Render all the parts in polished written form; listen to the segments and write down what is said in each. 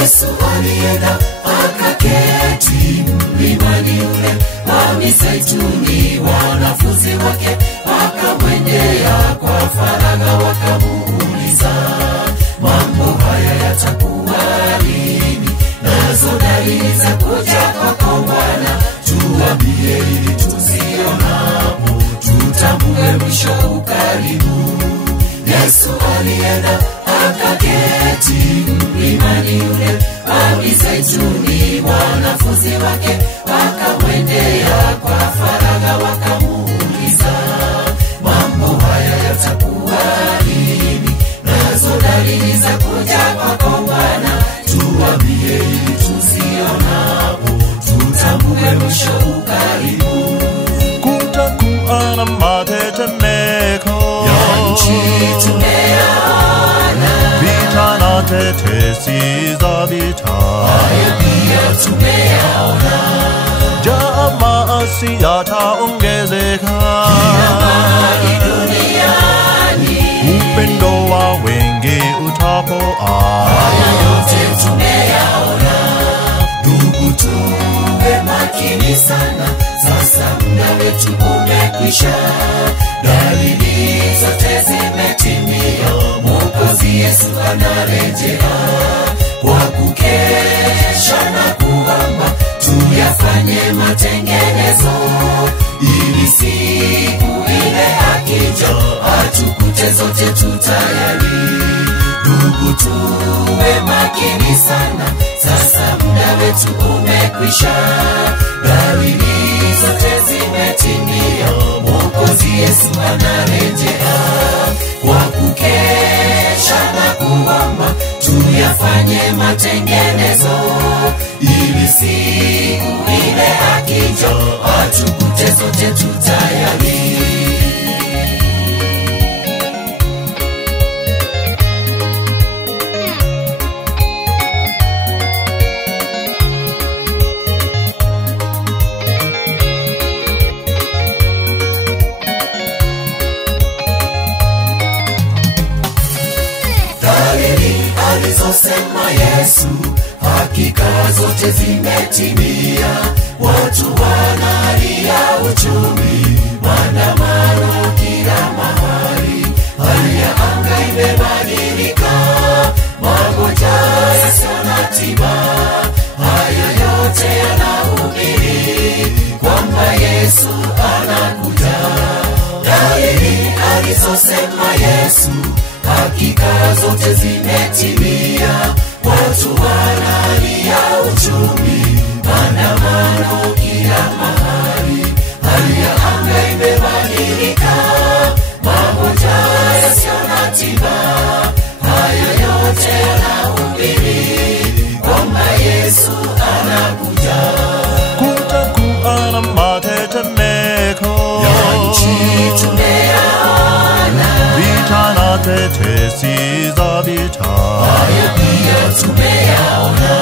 Yesu alienda akaketi mlimani ule wa Mizeituni, wanafunzi wake wakamwendea kwa faragha wakamuuliza, mambo haya yatakuwa lini? Nazo dalili za kuja kwako Bwana, tuambie ili tuzionapo tutambue mwisho ukaribu. Yesu alienda akaketi mlimani ule wa Mizeituni, wanafunzi wake wakamwendea kwa faragha wakamuuliza, mambo haya yatakuwa lini? Nazo dalili za kuja kwako Bwana, tuambie ili tuzionapo tutambue mwisho ukaribu. Kutakuwa na matetemeko ya nchi tumeyaona, vita na tetesi za vita hayo pia tumeyaona. Njaa maasi yataongezeka kila mahali duniani, upendo wa wengi utapoa. haya yote tumeyaona. Ndugu, tuwe makini sana, sasa muda wetu umekwisha. Dalili zote zimetimia, Mwokozi Yesu anarejea. Kwa kukesha na kuomba tuyafanye matengenezo, ili siku ile akija atukute zote tutayari. Ndugu, tuwe makini sana, sasa muda wetu umekwisha. Dalili zote zimetimia, Mwokozi Yesu anarejea. Kwa kukesha na kuomba tuyafanye matengenezo, ili siku ile akija atukute zote tutayari. Dalili alizosema Yesu hakika zote zimetimia. Watu wanalia uchumi, maandamano kila mahali, hali ya anga imebadilika, magonjwa yasiyo na tiba. Haya yote yanahubiri kwamba Yesu anakuja. Dalili alizosema Yesu hakika zote zimetimia. Watu wanalia uchumi, maandamano kila mahali, hali ya anga imebadilika, magonjwa yasiyo na tiba. Haya yote yanahubiri kwamba Yesu anakuja. Kutakuwa na matetemeko ya nchi tumeyaona, vita na tetesi za vita hayo pia tumeyaona.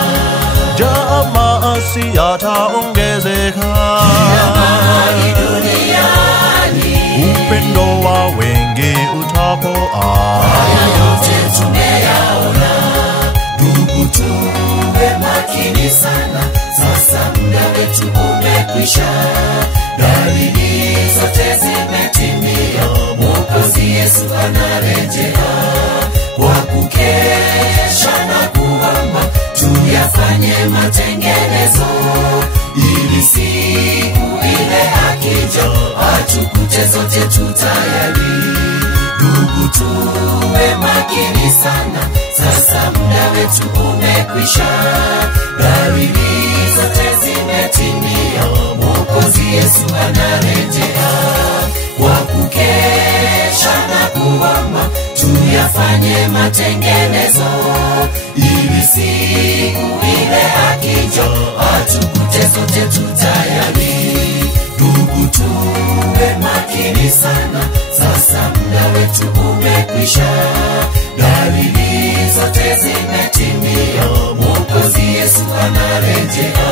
njaa maasi yataongezeka Kila mahali duniani, upendo wa wengi utapoa. haya yote tumeyaona. Ndugu, tuwe makini sana, sasa muda wetu umekwisha. Dalili zote zimetimia, Mwokozi Yesu anarejea. Kwa kukesha na kuomba tuyafanye matengenezo, ili siku ile akija atukute zote tutayari. Ndugu, tuwe makini sana, sasa muda wetu umekwisha. Dalili zote zimetimia, Mwokozi Yesu anarejea. Kwa kukesha na kuomba tuyafanye matengenezo, ili siku ile akija atukute zote tutayari. Ndugu, tuwe makini sana, sasa muda wetu umekwisha. Dalili zote zimetimia, Mwokozi Yesu anarejea.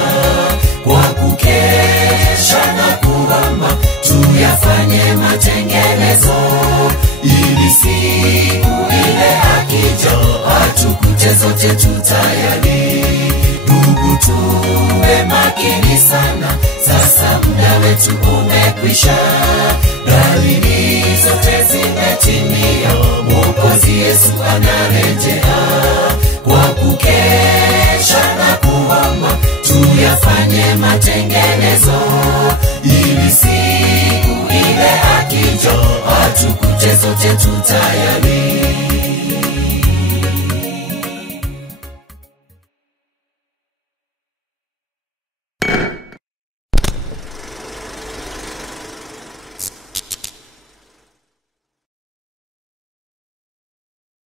Kwa kukesha na kuomba tuyafanye matengenezo, ili siku ile akija atukute zote tutayari. Ndugu tuwe makini sana, sasa muda wetu umekwisha. Dalili zote zimetimia, Mwokozi Yesu anarejea. Kwa kukesha na kuomba, tuyafanye matengenezo, ili siku ile akija atukute zote tutayari.